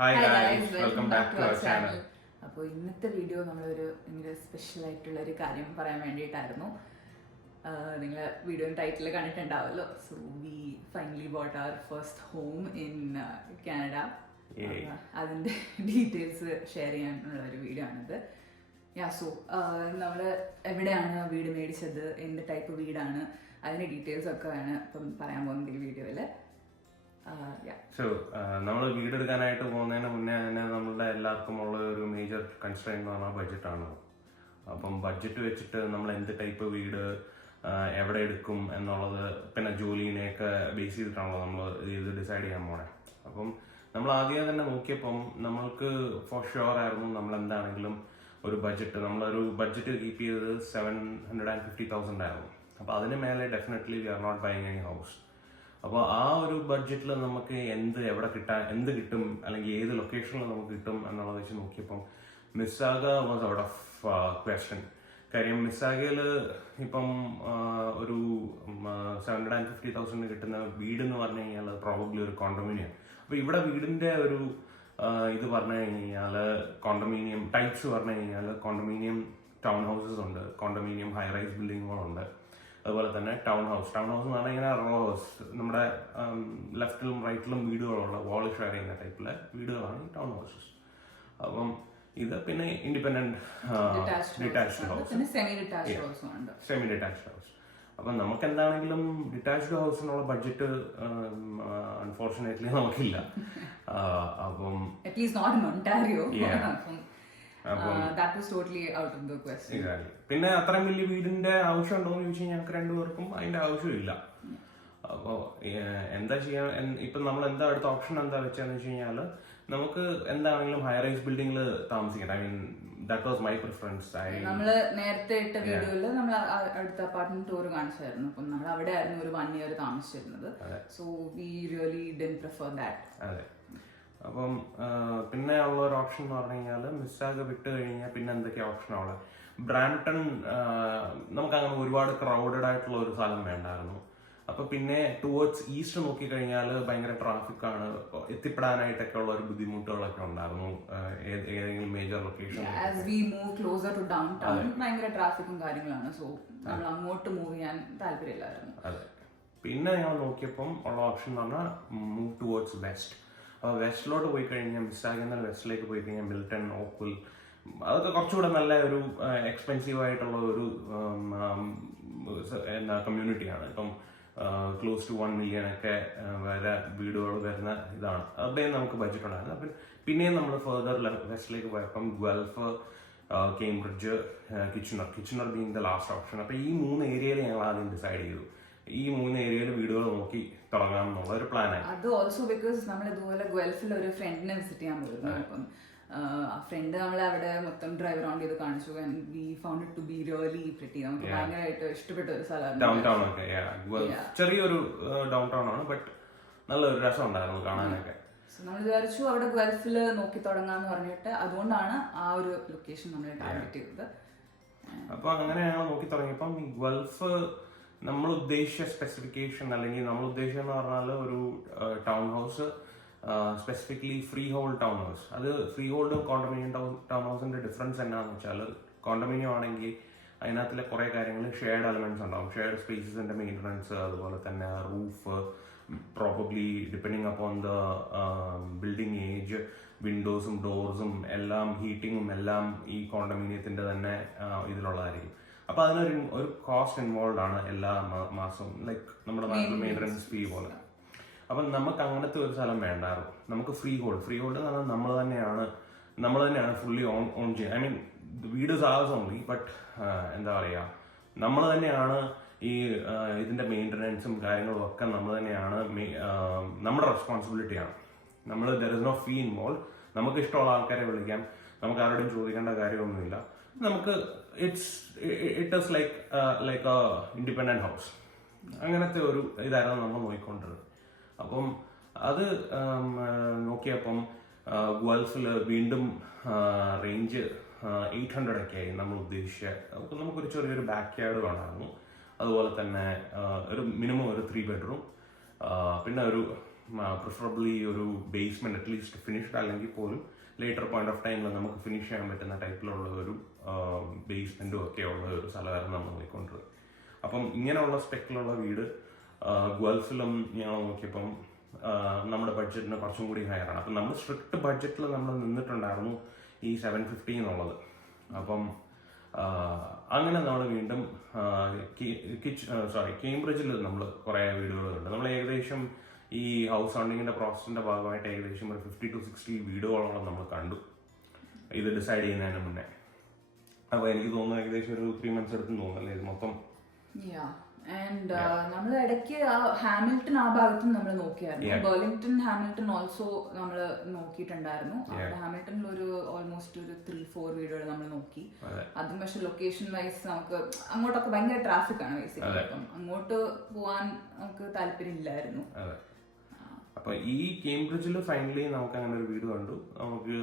Hi guys, welcome back to our channel. അപ്പോൾ ഇന്നത്തെ video നമ്മളൊരു ഭയങ്കര സ്പെഷ്യൽ ആയിട്ടുള്ള ഒരു കാര്യം പറയാൻ വേണ്ടിയിട്ടായിരുന്നു. നിങ്ങൾ വീഡിയോ ടൈറ്റിൽ കണ്ടിട്ടുണ്ടാവല്ലോ. So we finally bought our first home in Canada. അതിൻ്റെ ഡീറ്റെയിൽസ് ഷെയർ ചെയ്യാനുള്ള ഒരു വീഡിയോ ആണിത്. സോ നമ്മൾ എവിടെയാണ് വീട് മേടിച്ചത്, എന്ത് ടൈപ്പ് വീടാണ്, അതിൻ്റെ ഡീറ്റെയിൽസ് ഒക്കെ ആണ് ഇപ്പം പറയാൻ പോകുന്നത് ഈ വീഡിയോയിൽ. സോ നമ്മൾ വീടെടുക്കാനായിട്ട് പോകുന്നതിന് മുന്നേ തന്നെ നമ്മളുടെ എല്ലാവർക്കും ഉള്ള ഒരു മേജർ കൺസ്ട്രെയിൻ എന്ന് പറഞ്ഞാൽ ബഡ്ജറ്റാണ്. അപ്പം ബഡ്ജറ്റ് വെച്ചിട്ട് നമ്മൾ എന്ത് ടൈപ്പ് വീട് എവിടെ എടുക്കും എന്നുള്ളത്, പിന്നെ ജോലിനെയൊക്കെ ബേസ് ചെയ്തിട്ടാണല്ലോ നമ്മൾ ഇത് ഡിസൈഡ് ചെയ്യാൻ പോണേ. അപ്പം നമ്മൾ ആദ്യം തന്നെ നോക്കിയപ്പം നമ്മൾക്ക് ഫോർ ഷുവർ ആയിരുന്നു നമ്മൾ എന്താണെങ്കിലും ഒരു ബഡ്ജറ്റ്, നമ്മളൊരു ബഡ്ജറ്റ് കീപ്പ് ചെയ്തത് 750,000 ആയിരുന്നു. അപ്പോൾ അതിന് മേലെ definitely we are not buying any house. അപ്പോൾ ആ ഒരു ബഡ്ജറ്റിൽ നമുക്ക് എവിടെ എന്ത് കിട്ടും, അല്ലെങ്കിൽ ഏത് ലൊക്കേഷനിൽ നമുക്ക് കിട്ടും എന്നുള്ളത് വെച്ച് നോക്കിയപ്പം മിസ്സാഗ വാസ് ഔട്ട് ഓഫ് ക്വസ്റ്റ്യൻ. കാര്യം മിസ്സാഗയിൽ ഇപ്പം ഒരു 750,000 കിട്ടുന്ന വീട് എന്ന് പറഞ്ഞു കഴിഞ്ഞാൽ പ്രോബബ്ലി ഒരു കോണ്ടോമിനിയം. അപ്പോൾ ഇവിടെ വീടിൻ്റെ ഒരു ഇത് പറഞ്ഞു കഴിഞ്ഞാൽ കോണ്ടോമിനിയം ടൈപ്സ് പറഞ്ഞു കഴിഞ്ഞാൽ കോണ്ടോമിനിയം ടൗൺ ഹൗസസ് ഉണ്ട്, കോണ്ടോമിനിയം ഹൈ റൈസ് ബിൽഡിങ്ങുകളുണ്ട്, അതുപോലെ തന്നെ ടൗൺ ഹൗസ് എന്ന് പറഞ്ഞാൽ ഇങ്ങനെ റോ ഹൗസ്, നമ്മുടെ ലെഫ്റ്റിലും റൈറ്റിലും വീടുകളുള്ള വാള് ഷെയർ ചെയ്യുന്ന ടൈപ്പിലെ വീടുകളാണ് ഈ ടൗൺ ഹൗസസ്. അപ്പം ഇത് പിന്നെ independent detached house, semi detached house. അപ്പം നമുക്ക് എന്താണെങ്കിലും ഡിറ്റാച്ച്ഡ് ഹൗസിനുള്ള ബഡ്ജറ്റ് അൺഫോർച്ചുനേറ്റ്ലി നമുക്കില്ല. അപ്പം പിന്നെ അത്രയും വലിയ വീടിന്റെ ആവശ്യം ഉണ്ടോ എന്ന് ചോദിച്ചാൽ ഞങ്ങൾക്ക് രണ്ടുപേർക്കും അതിന്റെ ആവശ്യമില്ല. അപ്പോൾ എന്താ ചെയ്യാൻ, ഇപ്പം നമ്മൾ എന്താ അടുത്ത ഓപ്ഷൻ എന്താ വെച്ചാന്ന് വെച്ച് കഴിഞ്ഞാൽ നമുക്ക് എന്താണെങ്കിലും ഹൈ റൈസ് ബിൽഡിംഗിൽ താമസിക്കണം. I mean that was my preference. നമ്മള് നേരത്തെ ഇട്ട വീഡിയോയില് നമ്മൾ അടുത്ത അപ്പാർട്ട്മെന്റ് ടൂർ കാണിച്ചായിരുന്നു. അപ്പം നമ്മൾ അവിടെ ആയിരുന്നു ഒരു 1 year താമസിച്ചിരുന്നത്. So we really didn't prefer that. അതെ. അപ്പം പിന്നെ ഉള്ള ഒരു ഓപ്ഷൻ എന്ന് പറഞ്ഞു കഴിഞ്ഞാൽ മിസ്സാഗ് വിട്ട് കഴിഞ്ഞാൽ പിന്നെ എന്തൊക്കെയാണ് ഓപ്ഷനുള്ളത്. ബ്രാംപ്ടൺ നമുക്ക് അങ്ങനെ ഒരുപാട് ക്രൗഡഡ് ആയിട്ടുള്ള ഒരു സ്ഥലം വേണ്ടായിരുന്നു. അപ്പൊ പിന്നെ ടുവേർഡ്സ് ഈസ്റ്റ് നോക്കിക്കഴിഞ്ഞാൽ ഭയങ്കര ട്രാഫിക് ആണ്, എത്തിപ്പെടാനായിട്ടൊക്കെ ഉള്ള ഒരു ബുദ്ധിമുട്ടുകളൊക്കെ ഉണ്ടായിരുന്നു ഏതെങ്കിലും മേജർ ലൊക്കേഷൻ. ഭയങ്കര ട്രാഫിക്കും കാര്യങ്ങളാണ്. സോ നമ്മൾ അങ്ങോട്ട് മൂവ് ചെയ്യാൻ താല്പര്യമില്ലായിരുന്നു. അതെ. പിന്നെ ഞങ്ങൾ നോക്കിയപ്പം ഉള്ള ഓപ്ഷൻ എന്ന് പറഞ്ഞാൽ മൂവ് ടുവേർഡ്സ് വെസ്റ്റ്. അപ്പോൾ വെസ്റ്റിലോട്ട് പോയി കഴിഞ്ഞാൽ മിസ്സാഗിൽ വെസ്റ്റിലേക്ക് പോയി കഴിഞ്ഞാൽ മിൽട്ടൺ, ഓക്വിൽ, അതൊക്കെ കുറച്ചുകൂടെ നല്ല ഒരു എക്സ്പെൻസീവ് ആയിട്ടുള്ള ഒരു എന്താ കമ്മ്യൂണിറ്റിയാണ്. ഇപ്പം ക്ലോസ് ടു 1 million ഒക്കെ വരെ വീടുകൾ വരുന്ന ഇതാണ്. അവിടെയും നമുക്ക് ബഡ്ജറ്റ് ഉണ്ടായിരുന്നു. അപ്പം പിന്നെയും നമ്മൾ ഫെർദർ വെസ്റ്റിലേക്ക് പോയപ്പം Gulf, Cambridge, Kitchener being the last option. അപ്പം ഈ 3 ഏരിയയിൽ ഞങ്ങൾ ആദ്യം ഡിസൈഡ് ചെയ്തു. ഈ 3 ഏരിയയിൽ വീടുകൾ നോക്കി തുടങ്ങാം എന്നുള്ള ഒരു പ്ലാനായി. അത് ഓൾസോ ബിക്കോസ് നമ്മൾ ഇതുപോലെ ഗൾഫിൽ ഒരു ഫ്രണ്ടിനെ വിസിറ്റ് ചെയ്യാൻ പോയിരുന്നു. അപ്പം ആ ഫ്രണ്ട് നമ്മളെ അവിടെ മൊത്തം ഡ്രൈവ് റൗണ്ട് ചെയ്ത് കാണിച്ചു. We found it to be really pretty. നമുക്ക് ഭയങ്കരമായിട്ട് ഇഷ്ടപ്പെട്ട ഒരു സ്ഥലമാണ്. ഡൗൺ ടൗൺ ഒക്കെ ചെറിയൊരു ഡൗൺ ടൗൺ ആണ്, ബട്ട് നല്ലൊരു രസം ഉണ്ടായിരുന്നു കാണാനൊക്കെ. നമ്മൾ വിചാരിച്ചു അവിടെ ഗൾഫിൽ നോക്കി തുടങ്ങാന്ന് പറഞ്ഞിട്ട്, അതുകൊണ്ടാണ് ആ ഒരു ലൊക്കേഷൻ നമ്മൾ ടാർഗറ്റ് ചെയ്തത്. അപ്പൊ അങ്ങനെ ഞങ്ങൾ നോക്കി തുടങ്ങിയപ്പം ഈ ഗൾഫ് നമ്മൾ ഉദ്ദേശിച്ച സ്പെസിഫിക്കേഷൻ, അല്ലെങ്കിൽ നമ്മൾ ഉദ്ദേശിച്ചെന്ന് പറഞ്ഞാൽ ഒരു townhouse, specifically freehold townhouse. അത് ഫ്രീ ഹോൾഡും കോണ്ടോമിനിയം ടൗൺ ഹൗസിന്റെ ഡിഫറൻസ് എന്നാന്ന് വെച്ചാൽ, കോണ്ടോമിനിയം ആണെങ്കിൽ അതിനകത്തിലെ കുറേ കാര്യങ്ങൾ ഷെയർഡ് എലമെന്റ്സ് ഉണ്ടാവും. ഷെയർഡ് സ്പേസസിന്റെ മെയിൻ്റനൻസ്, അതുപോലെ തന്നെ roof, probably depending upon the building age, വിൻഡോസും ഡോർസും എല്ലാം, ഹീറ്റിങ്ങും എല്ലാം ഈ കോണ്ടോമിനിയത്തിന്റെ തന്നെ ഇതിലുള്ളതായിരിക്കും. അപ്പൊ അതിനൊരു കോസ്റ്റ് ഇൻവോൾവ് ആണ് എല്ലാ മാസവും, ലൈക്ക് നമ്മുടെ നാട്ടിൽ മെയിൻ്റനൻസ് ഫീ പോലെ. അപ്പം നമുക്ക് അങ്ങനത്തെ ഒരു സ്ഥലം വേണ്ടായിരുന്നു. നമുക്ക് ഫ്രീ ഹോൾഡ് എന്ന് പറഞ്ഞാൽ നമ്മൾ തന്നെയാണ് ഫുള്ളി ഓൺ ചെയ്യുക. ഐ മീൻ വീട് സാഹസ് ഓൺലി, ബട്ട് എന്താ പറയുക, നമ്മൾ തന്നെയാണ് ഈ ഇതിന്റെ മെയിൻ്റനൻസും കാര്യങ്ങളും ഒക്കെ നമ്മൾ തന്നെയാണ്, നമ്മുടെ റെസ്പോൺസിബിലിറ്റിയാണ്. There is no fee involve. നമുക്ക് ഇഷ്ടമുള്ള ആൾക്കാരെ വിളിക്കാം, നമുക്ക് ആരോടും ചോദിക്കേണ്ട കാര്യമൊന്നുമില്ല. നമുക്ക് it is like a independent house. അങ്ങനത്തെ ഒരു ഇതായിരുന്നു നമ്മൾ നോക്കിക്കൊണ്ടിരുന്നത്. അപ്പം അത് നോക്കിയപ്പം ഗൾഫിൽ വീണ്ടും റേഞ്ച് 800 ഒക്കെ ആയി നമ്മൾ ഉദ്ദേശിച്ച. നമുക്കൊരു ചെറിയൊരു ബാക്ക് യാർഡ് വേണമായിരുന്നു. അതുപോലെ തന്നെ ഒരു മിനിമം ഒരു 3 bedroom, പിന്നെ ഒരു പ്രിഫറബിളി ഒരു ബേസ്മെന്റ് അറ്റ്ലീസ്റ്റ് ഫിനിഷ്ഡ് അല്ലെങ്കിൽ പോലും ലേറ്റർ പോയിന്റ് ഓഫ് ടൈമിൽ നമുക്ക് ഫിനിഷ് ചെയ്യാൻ പറ്റുന്ന ടൈപ്പിലുള്ള ഒരു ബേസ്മെന്റും ഒക്കെ ഉള്ള ഒരു സ്ഥലമായിരുന്നു നമ്മൾ നോക്കിക്കൊണ്ടിരുന്നത്. അപ്പം ഇങ്ങനെയുള്ള സ്പെക്കിലുള്ള വീട് ഗൾഫിലും ഞങ്ങൾ നോക്കിയപ്പം നമ്മുടെ ബഡ്ജറ്റിന് കുറച്ചും കൂടി ഹയറാണ്. അപ്പം നമ്മൾ സ്ട്രിക്റ്റ് ബഡ്ജറ്റിൽ നമ്മൾ നിന്നിട്ടുണ്ടായിരുന്നു ഈ 750 എന്നുള്ളത്. അപ്പം അങ്ങനെ നമ്മൾ വീണ്ടും കേംബ്രിഡ്ജിൽ നമ്മൾ കുറേ വീടുകളുണ്ട്. നമ്മൾ ഏകദേശം ഈ ഹൗസ് ഹണ്ടിങ്ങിന്റെ പ്രോസസ്സിന്റെ ഭാഗമായിട്ട് ഏകദേശം ഒരു 50 to 60 വീടുകളോളം നമ്മൾ കണ്ടു ഇത് ഡിസൈഡ് ചെയ്യുന്നതിന് മുന്നേ. അപ്പോൾ എനിക്ക് തോന്നുന്നു ഏകദേശം ഒരു 3 months എടുത്തെന്ന് തോന്നുന്നല്ലേ ഇത് മൊത്തം. ആൻഡ് നമ്മൾ ഇടയ്ക്ക് ഹാമിൽട്ടൺ ആ ഭാഗത്തും നമ്മൾ നോക്കിയായിരുന്നു. ബർലിംഗ്ടൺ ഹാമിൽട്ടൺ ഓൾസോ നമ്മൾ നോക്കിയിട്ടുണ്ടായിരുന്നു. ഹാമിൽട്ടണിൽ ഒരു ഓൾമോസ്റ്റ് ഒരു 3-4 വീടുകൾ നമ്മൾ നോക്കി. അതും പക്ഷെ ലൊക്കേഷൻ വൈസ് നമുക്ക് അങ്ങോട്ടൊക്കെ ഭയങ്കര ട്രാഫിക് ആണ് ബേസിക്കലി. അപ്പം അങ്ങോട്ട് പോവാൻ നമുക്ക് താല്പര്യം ഇല്ലായിരുന്നു. അപ്പൊ ഈ കേംബ്രിഡ്ജിൽ ഫൈനലി നമുക്ക് അങ്ങനെ ഒരു വീട് കണ്ടു, നമുക്ക്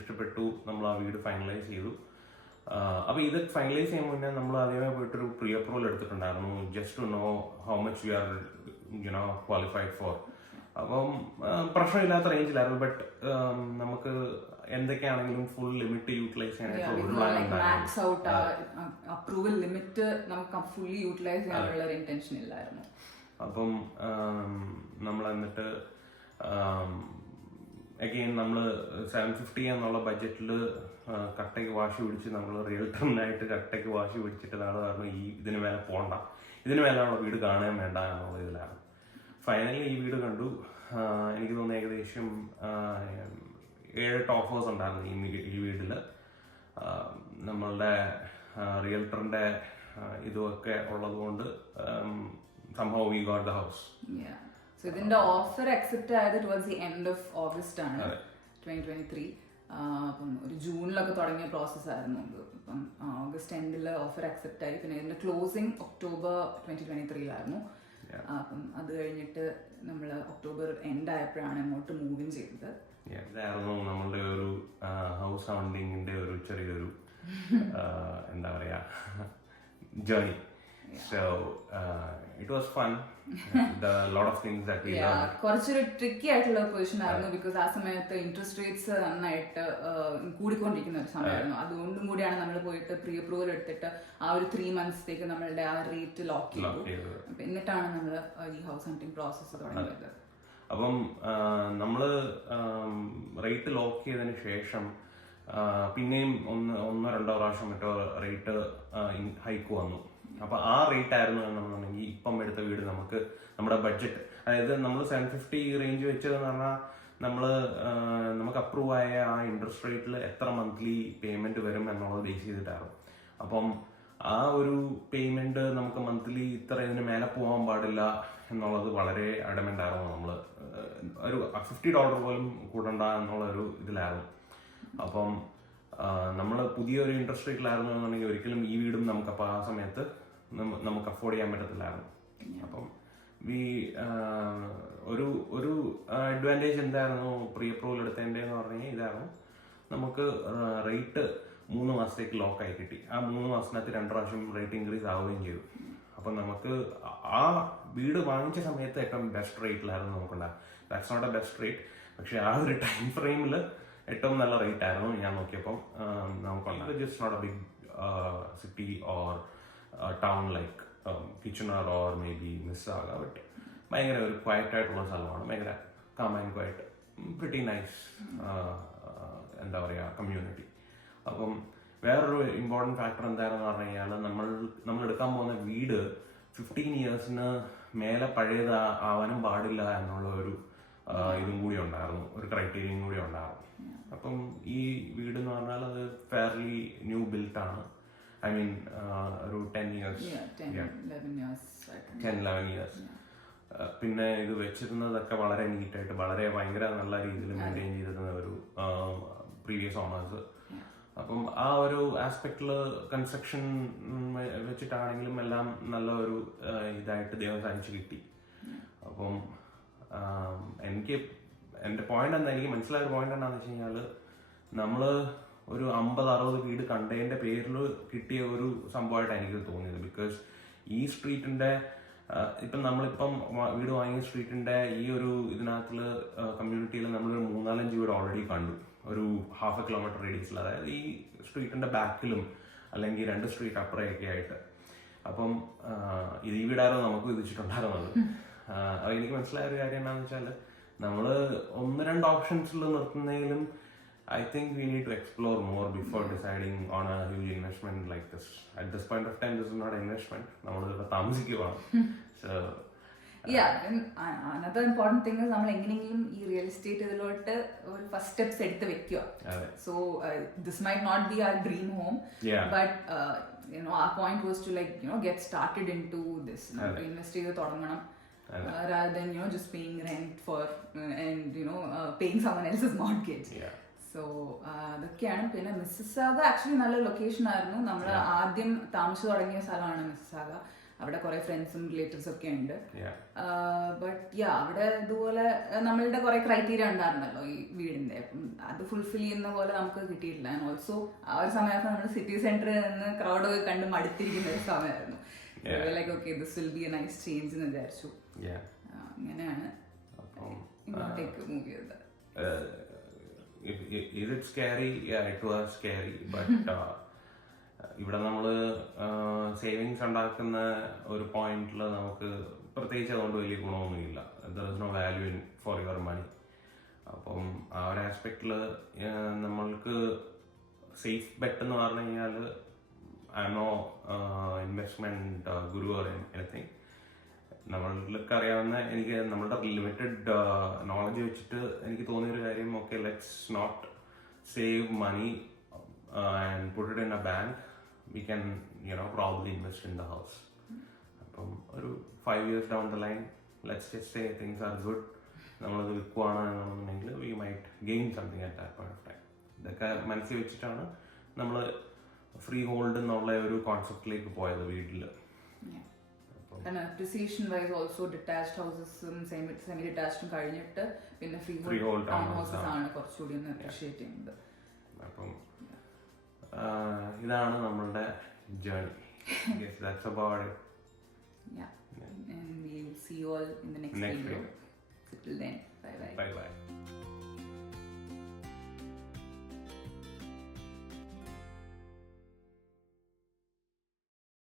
ഇഷ്ടപ്പെട്ടു, നമ്മൾ ആ വീട് ഫൈനലൈസ് ചെയ്തു. അപ്പൊ ഇത് ഫൈനലൈസ് ചെയ്യാൻ മുന്നേ നമ്മൾ ആദ്യമേ പോയിട്ടൊരു പ്രീ അപ്രൂവൽ എടുത്തിട്ടുണ്ടായിരുന്നു, just to know how much we are qualified for. അപ്പം പ്രശ്നമില്ലാത്ത റേഞ്ചിലായിരുന്നു. ബട്ട് നമുക്ക് എന്തൊക്കെയാണെങ്കിലും ഫുൾ ലിമിറ്റ് യൂട്ടിലൈസ് ചെയ്യാനായിട്ട് അപ്രൂവൽ ലിമിറ്റ് നമുക്ക് ഫുള്ളി യൂട്ടിലൈസ് ചെയ്യാനുള്ള ഒരു ഇന്റൻഷൻ ഇല്ലായിരുന്നു. അപ്പം നമ്മൾ എന്നിട്ട് അഗെയിൻ നമ്മൾ 750 എന്നുള്ള ബഡ്ജറ്റിൽ കട്ടയ്ക്ക് വാശി പിടിച്ച് നമ്മൾ റിയൽട്ടറിനായിട്ട് കട്ടയ്ക്ക് വാശി പിടിച്ചിട്ട് നാളെ പറഞ്ഞു ഇതിന് മേലെ പോകണ്ട, ഇതിന് മേലെയുള്ള വീട് കാണാൻ വേണ്ട എന്നുള്ള ഇതിലാണ്. ഫൈനലി ഈ വീട് കണ്ടു. എനിക്ക് തോന്നുന്നു ഏകദേശം 7 ഓഫേഴ്സ് ഉണ്ടായിരുന്നു ഈ വീട്ടിൽ. നമ്മളുടെ റിയൽട്ടറിന്റെ ഇതുമൊക്കെ ഉള്ളത് കൊണ്ട് somehow we got the house. So ഇതിന്റെ ഓഫർ അക്സെപ്റ്റ് ആയത് towards the end of August ആണ് 2023. അപ്പം ഒരു ജൂണിലൊക്കെ തുടങ്ങിയ പ്രോസസ് ആയിരുന്നു. അപ്പം ഓഗസ്റ്റ് എൻഡിൽ ഓഫർ അക്സെപ്റ്റ് ആയി. പിന്നെ ഇതിന്റെ ക്ലോസിംഗ് ഒക്ടോബർ 2023 അപ്പം അത് കഴിഞ്ഞിട്ട് നമ്മൾ ഒക്ടോബർ എൻഡ് ആയപ്പോഴാണ് അങ്ങോട്ട് മൂവ് ഇൻ ചെയ്തത്. ഇതായിരുന്നു നമ്മളുടെ ഒരു ഹൗസ് ഹണ്ടിങ്ങിന്റെ ഒരു ചെറിയൊരു എന്താ പറയാ journey. So it was fun. A lot of things that we learned. കുറച്ചൊരു ട്രിക്കി ആയിട്ടുള്ള പൊസിഷൻ ആയിരുന്നു. ബിക്കോസ് ആ സമയത്ത് ഇൻട്രസ്റ്റ് റേറ്റ്സ് നന്നായിട്ട് കൂടിക്കൊണ്ടിരിക്കുന്ന ഒരു സമയമായിരുന്നു. അതുകൊണ്ടും കൂടിയാണ് നമ്മൾ പോയിട്ട് പ്രീ അപ്രൂവൽ എടുത്തിട്ട് ആ ഒരു 3 monthsത്തേക്ക് നമ്മളുടെ ആ റേറ്റ് ലോക്ക് ചെയ്തു. എന്നിട്ടാണ് നമ്മൾ ഈ ഹൗസ് ഹണ്ടിങ് പ്രോസസ്സ് തുടങ്ങിയത്. അപ്പം നമ്മള് റേറ്റ് ലോക്ക് ചെയ്തതിന് ശേഷം പിന്നെയും 1-2 പ്രാവശ്യം മറ്റോ റേറ്റ് ഹൈക്ക് വന്നു. അപ്പൊ ആ റേറ്റ് ആയിരുന്നു എന്നുണ്ടെങ്കിൽ ഇപ്പം എടുത്ത വീട് നമുക്ക് നമ്മുടെ ബഡ്ജറ്റ്, അതായത് നമ്മൾ 750 റേഞ്ച് വെച്ചതെന്ന് പറഞ്ഞാൽ നമുക്ക് അപ്രൂവ് ആയ ആ ഇൻട്രസ്റ്റ് റേറ്റിൽ എത്ര മന്ത്ലി പേയ്മെന്റ് വരും എന്നുള്ളത് ബേസ് ചെയ്തിട്ടായിരുന്നു. അപ്പം ആ ഒരു പേയ്മെന്റ് നമുക്ക് മന്ത്ലി ഇത്ര ഇതിന് മേലെ പോകാൻ പാടില്ല എന്നുള്ളത് വളരെ അഡമന്റ് ആയിരുന്നു. നമ്മള് ഒരു $50 പോലും കൂടണ്ട എന്നുള്ള ഒരു ഇതിലായിരുന്നു. അപ്പം നമ്മൾ പുതിയൊരു ഇൻട്രസ്റ്റ് റേറ്റിലായിരുന്നു എന്നുണ്ടെങ്കിൽ ഒരിക്കലും ഈ വീടും നമുക്കപ്പോൾ ആ സമയത്ത് നമുക്ക് അഫോർഡ് ചെയ്യാൻ പറ്റത്തില്ലായിരുന്നു. അപ്പം ഒരു അഡ്വാൻറ്റേജ് എന്തായിരുന്നു പ്രീ അപ്രൂവൽ എടുത്തതിൻ്റെ എന്ന് പറഞ്ഞാൽ ഇതായിരുന്നു, നമുക്ക് റേറ്റ് 3 മാസത്തേക്ക് ലോക്കായി കിട്ടി. ആ 3 മാസത്തിനകത്ത് 2 പ്രാവശ്യം റേറ്റ് ഇൻക്രീസ് ആവുകയും ചെയ്തു. അപ്പം നമുക്ക് ആ വീട് വാങ്ങിച്ച സമയത്ത് ഏറ്റവും ബെസ്റ്റ് റേറ്റിലായിരുന്നു നമുക്കുണ്ടാകും. That's not a best rate, പക്ഷെ ആ ഒരു ടൈം ഫ്രെയിമിൽ ഏറ്റവും നല്ല റേറ്റ് ആയിരുന്നു ഞാൻ നോക്കിയപ്പം നമുക്കുള്ളത്. Just not a big city or town like Kitchener or maybe Mississauga, but ഭയങ്കര ഒരു ക്വയറ്റ് ആയിട്ടുള്ള സ്ഥലമാണ്. ഭയങ്കര calm and quiet, pretty nice എന്താ പറയുക കമ്മ്യൂണിറ്റി. അപ്പം വേറൊരു ഇമ്പോർട്ടൻറ്റ് ഫാക്ടർ എന്താണെന്ന് പറഞ്ഞു കഴിഞ്ഞാൽ നമ്മൾ എടുക്കാൻ പോകുന്ന വീട് 15 yearsന് മേലെ പഴയത് ആവാനും പാടില്ല എന്നുള്ള ഒരു ഇതും കൂടി ഉണ്ടായിരുന്നു, ഒരു ക്രൈറ്റീരിയയും കൂടി ഉണ്ടായിരുന്നു. അപ്പം ഈ വീട് എന്ന് പറഞ്ഞാൽ അത് ഫെയർലി ന്യൂ ബിൽറ്റ് ആണ്. ഐ മീൻ ഒരു 10 years 10-11 years. പിന്നെ ഇത് വെച്ചിരുന്നതൊക്കെ വളരെ നീറ്റായിട്ട് ഭയങ്കര നല്ല രീതിയിൽ മെയിൻറ്റെയിൻ ചെയ്തിരുന്ന ഒരു പ്രീവിയസ് ഓണേഴ്സ്. അപ്പം ആ ഒരു ആസ്പെക്റ്റിൽ കൺസ്ട്രക്ഷൻ വെച്ചിട്ടാണെങ്കിലും എല്ലാം നല്ല ഒരു ഇതായിട്ട് ദൈവം സാധിച്ചു കിട്ടി. അപ്പം എൻ്റെ പോയിന്റ് എന്താ, എനിക്ക് മനസ്സിലായ പോയിന്റ് എന്താണെന്ന് വെച്ച് കഴിഞ്ഞാൽ നമ്മൾ ഒരു 50-60 വീട് കണ്ടതിൻ്റെ പേരിൽ കിട്ടിയ ഒരു സംഭവമായിട്ടാണ് എനിക്ക് തോന്നിയത്. ബിക്കോസ് ഈ സ്ട്രീറ്റിൻ്റെ ഇപ്പം നമ്മളിപ്പം വീട് വാങ്ങിയ സ്ട്രീറ്റിന്റെ ഈ ഒരു ഇതിനകത്തുള്ള കമ്മ്യൂണിറ്റിയിൽ നമ്മളൊരു 3-4 വീട് ഓൾറെഡി കണ്ടു, ഒരു 1/2 കിലോമീറ്റർ റേഡിയസിൽ. അതായത് ഈ സ്ട്രീറ്റിന്റെ ബാക്കിലും അല്ലെങ്കിൽ 2 സ്ട്രീറ്റ് അപ്പുറയൊക്കെ ആയിട്ട്. അപ്പം ഇത് ഈ വീടായിരുന്നു നമുക്ക് വിധിച്ചിട്ടുണ്ടായിരുന്നത്. എനിക്ക് മനസ്സിലായ ഒരു കാര്യം എന്താണെന്ന് വെച്ചാൽ, നമ്മൾ 1-2 ഓപ്ഷൻസിൽ നിർത്തുന്നതിലും I think we need to explore more before deciding on a huge investment like this. At this point of time, this is not an investment. നമ്മളിവിടെ താമസിക്കുകയാണ്. So another important thing is നമ്മൾ എങ്ങനെയെങ്കിലും ഈ റിയൽ എസ്റ്റേറ്റ് ഇതിലോട്ട് ഒരു first steps എടുത്ത് വെക്കുക. So this might not be our dream home, but our point was to get started into this. Invest ചെയ്ത് തുടങ്ങണം, rather than just paying rent for and paying someone else's mortgage. So അതൊക്കെയാണ്. പിന്നെ Mississauga actually നല്ല location ആയിരുന്നു. നമ്മൾ ആദ്യം താമസിച്ചു തുടങ്ങിയ സ്ഥലമാണ് മിസ്സിസാഗ. അവിടെ കുറെ ഫ്രണ്ട്സും റിലേറ്റീവ്സ് ഒക്കെ ഉണ്ട്. ബട്ട് അവിടെ ഇതുപോലെ നമ്മളുടെ കുറെ ക്രൈറ്റീരിയ ഉണ്ടായിരുന്നല്ലോ ഈ വീടിന്റെ. അത് ഫുൾഫിൽ ചെയ്യുന്ന പോലെ നമുക്ക് കിട്ടിയിട്ടില്ല. ആൻഡ് ഓൾസോ ആ ഒരു സമയത്ത് നമ്മൾ സിറ്റി സെന്ററിൽ നിന്ന് ക്രൗഡ് ഒക്കെ കണ്ട് മടുത്തിരിക്കുന്ന ഒരു സമയമായിരുന്നു. Okay this will be A nice change എന്ന് വിചാരിച്ചു. അങ്ങനെയാണ് ഇങ്ങോട്ടേക്ക് മൂവ് ചെയ്തത്. Is it scary? Yeah, it was scary. But ഇവിടെ നമ്മൾ സേവിങ്സ് ഉണ്ടാക്കുന്ന ഒരു പോയിന്റിൽ നമുക്ക് പ്രത്യേകിച്ച് അതുകൊണ്ട് വലിയ ഗുണമൊന്നുമില്ല. There is no value for your money. അപ്പം ആ ഒരു ആസ്പെക്റ്റിൽ നമ്മൾക്ക് സേഫ് ബെറ്റ് എന്ന് പറഞ്ഞു കഴിഞ്ഞാൽ I am no investment guru or anything. നമ്മൾക്ക് അറിയാവുന്ന എനിക്ക് നമ്മളുടെ ലിമിറ്റഡ് നോളജ് വെച്ചിട്ട് എനിക്ക് തോന്നിയൊരു കാര്യം, okay let's not save money and put it in a bank, we can probably invest in the house. അപ്പം ഒരു 5 years down the line, let's just say things are good, നമ്മളത് വിൽക്കുവാണ് എന്നുണ്ടെങ്കിൽ we might gain something at that point of time. ഇതൊക്കെ മനസ്സിൽ വെച്ചിട്ടാണ് നമ്മൾ free hold എന്നുള്ള ഒരു കോൺസെപ്റ്റിലേക്ക് പോയത് വീട്ടിൽ. And appreciation wise also detached houses semi detached കഴിഞ്ഞിട്ട് പിന്നെ ഫ്രീ ഹോൾഡ് ടൗൺ ഹൗസസ് ആണ് കുറച്ചുകൂടി ഒന്ന് അപ്രീഷിയേറ്റ് ചെയ്യുന്നത്. അപ്പം ഇതാണ് നമ്മളുടെ journey. Yes, that's about it. Yeah. And we'll see you all in the next video.